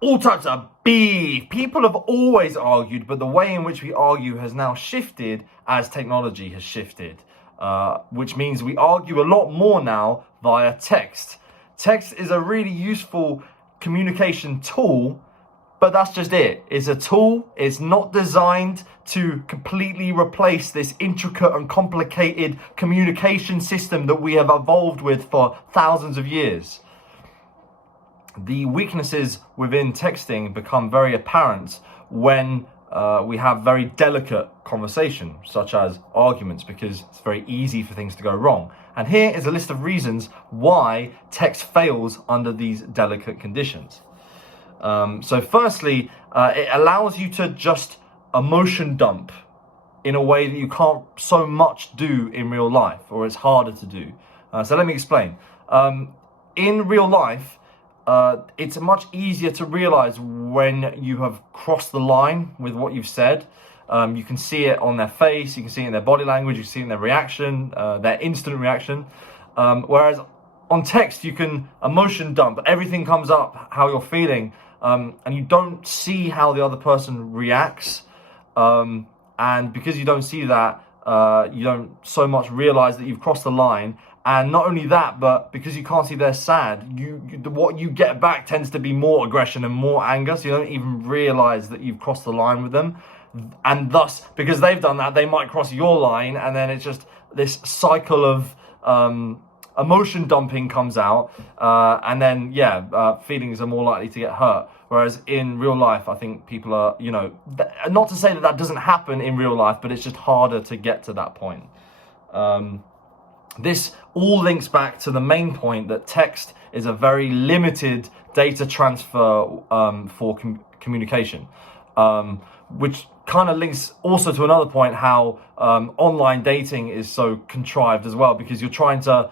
all types of beef. People have always argued, but the way in which we argue has now shifted as technology has shifted, which means we argue a lot more now via text. Text is a really useful communication tool, but that's just it. It's a tool. It's not designed to completely replace this intricate and complicated communication system that we have evolved with for thousands of years. The weaknesses within texting become very apparent when we have very delicate conversation, such as arguments, because it's very easy for things to go wrong. And here is a list of reasons why text fails under these delicate conditions. So firstly, it allows you to just emotion dump in a way that you can't so much do in real life, or it's harder to do. So let me explain. In real life, it's much easier to realize when you have crossed the line with what you've said. You can see it on their face, you can see it in their body language, you can see it in their reaction, their instant reaction. Whereas on text, you can emotion dump, everything comes up, how you're feeling, and you don't see how the other person reacts. And because you don't see that, you don't so much realize that you've crossed the line. And not only that, but because you can't see they're sad, what you get back tends to be more aggression and more anger, so you don't even realize that you've crossed the line with them. And thus, because they've done that, they might cross your line, and then it's just this cycle of emotion dumping comes out, and then, feelings are more likely to get hurt. Whereas in real life, I think people are, not to say that that doesn't happen in real life, but it's just harder to get to that point. This all links back to the main point that text is a very limited data transfer for communication, which kind of links also to another point, how online dating is so contrived as well, because you're trying to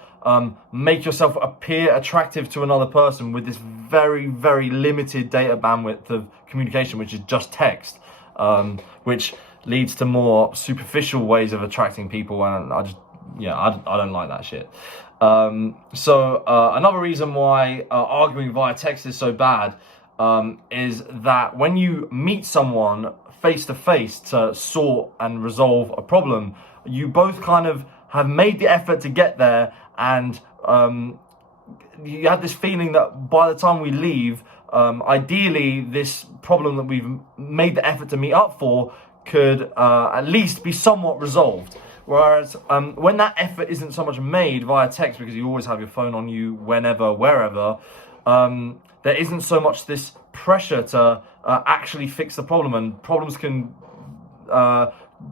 make yourself appear attractive to another person with this very, very limited data bandwidth of communication, which is just text, which leads to more superficial ways of attracting people, and I don't like that shit. So another reason why arguing via text is so bad is that when you meet someone face to face to sort and resolve a problem, you both kind of have made the effort to get there, and you have this feeling that by the time we leave, ideally this problem that we've made the effort to meet up for could at least be somewhat resolved. Whereas when that effort isn't so much made via text, because you always have your phone on you whenever, wherever, there isn't so much this pressure to actually fix the problem, and problems can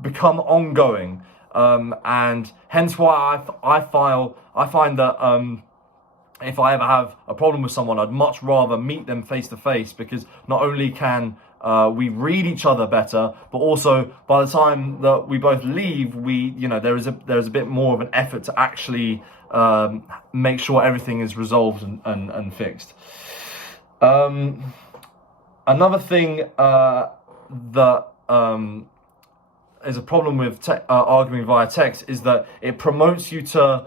become ongoing. And hence why I find that if I ever have a problem with someone, I'd much rather meet them face to face, because not only can we read each other better, but also by the time that we both leave, there is a bit more of an effort to actually make sure everything is resolved and fixed. Another thing that is a problem with arguing via text is that it promotes you to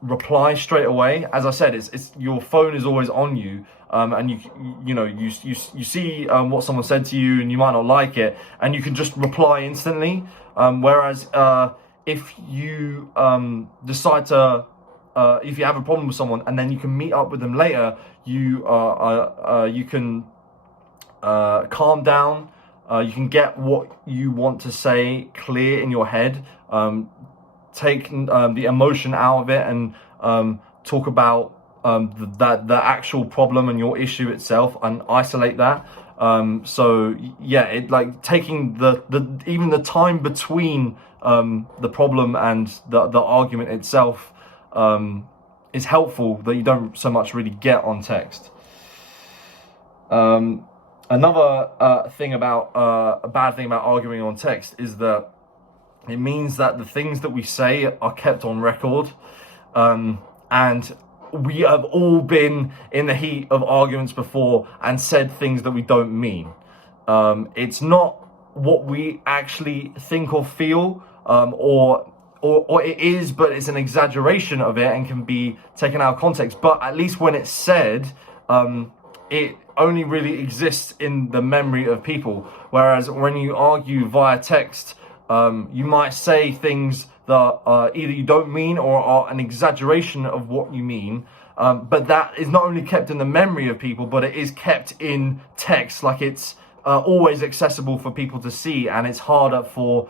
reply straight away. As I said, it's your phone is always on you, and you see what someone said to you, and you might not like it, and you can just reply instantly. Whereas if you decide to, if you have a problem with someone and then you can meet up with them later, you can calm down. You can get what you want to say clear in your head. Take the emotion out of it, and talk about the actual problem and your issue itself, and isolate that. It like taking the even the time between the problem and the argument itself is helpful, that you don't so much really get on text. Another a bad thing about arguing on text is that it means that the things that we say are kept on record, and we have all been in the heat of arguments before and said things that we don't mean. It's not what we actually think or feel, or it is, but it's an exaggeration of it and can be taken out of context. But at least when it's said, it only really exists in the memory of people. Whereas when you argue via text, you might say things that either you don't mean or are an exaggeration of what you mean. But that is not only kept in the memory of people, but it is kept in text, like it's always accessible for people to see, and it's harder for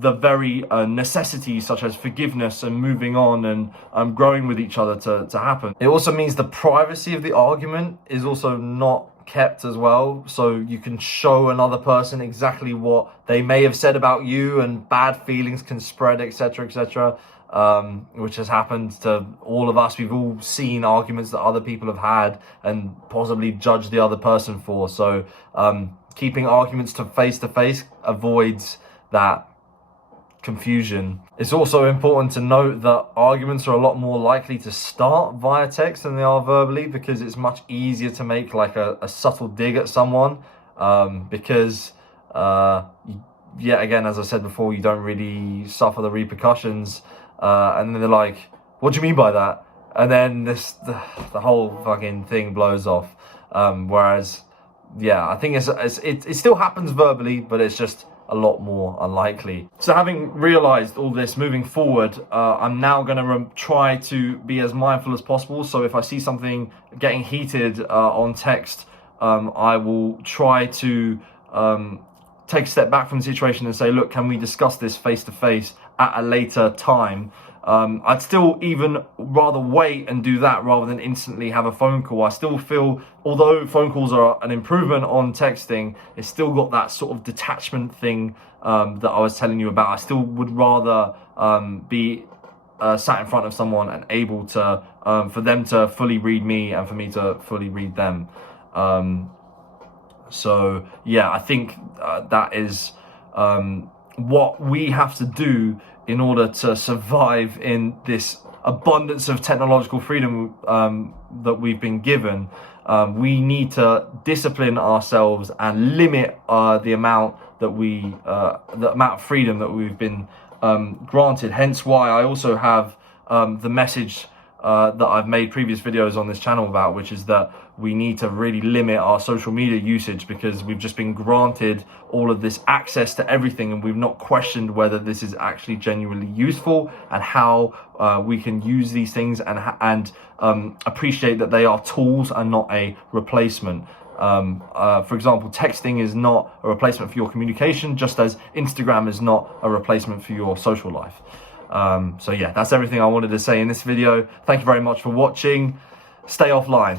the very necessities such as forgiveness and moving on and growing with each other to happen. It also means the privacy of the argument is also not kept as well, so you can show another person exactly what they may have said about you, and bad feelings can spread, etc., etc., which has happened to all of us. We've all seen arguments that other people have had and possibly judged the other person for. So keeping arguments to face avoids that confusion. It's also important to note that arguments are a lot more likely to start via text than they are verbally, because it's much easier to make like a subtle dig at someone, because yet again, as I said before, you don't really suffer the repercussions, and then they're like, what do you mean by that? And then the whole fucking thing blows off. Whereas yeah, I think it still happens verbally, but it's just a lot more unlikely. So having realized all this, moving forward, I'm now going to try to be as mindful as possible. So if I see something getting heated on text, I will try to take a step back from the situation and say, look, can we discuss this face to face at a later time? I'd still even rather wait and do that rather than instantly have a phone call. I still feel, although phone calls are an improvement on texting, it's still got that sort of detachment thing that I was telling you about. I still would rather be sat in front of someone and able to, for them to fully read me and for me to fully read them. So yeah, I think that is what we have to do in order to survive in this abundance of technological freedom that we've been given. We need to discipline ourselves and limit the amount of freedom that we've been granted. Hence why I also have the message that I've made previous videos on this channel about, which is that we need to really limit our social media usage, because we've just been granted all of this access to everything, and we've not questioned whether this is actually genuinely useful and how we can use these things and appreciate that they are tools and not a replacement. For example, texting is not a replacement for your communication, just as Instagram is not a replacement for your social life. So yeah, that's everything I wanted to say in this video. Thank you very much for watching. Stay offline.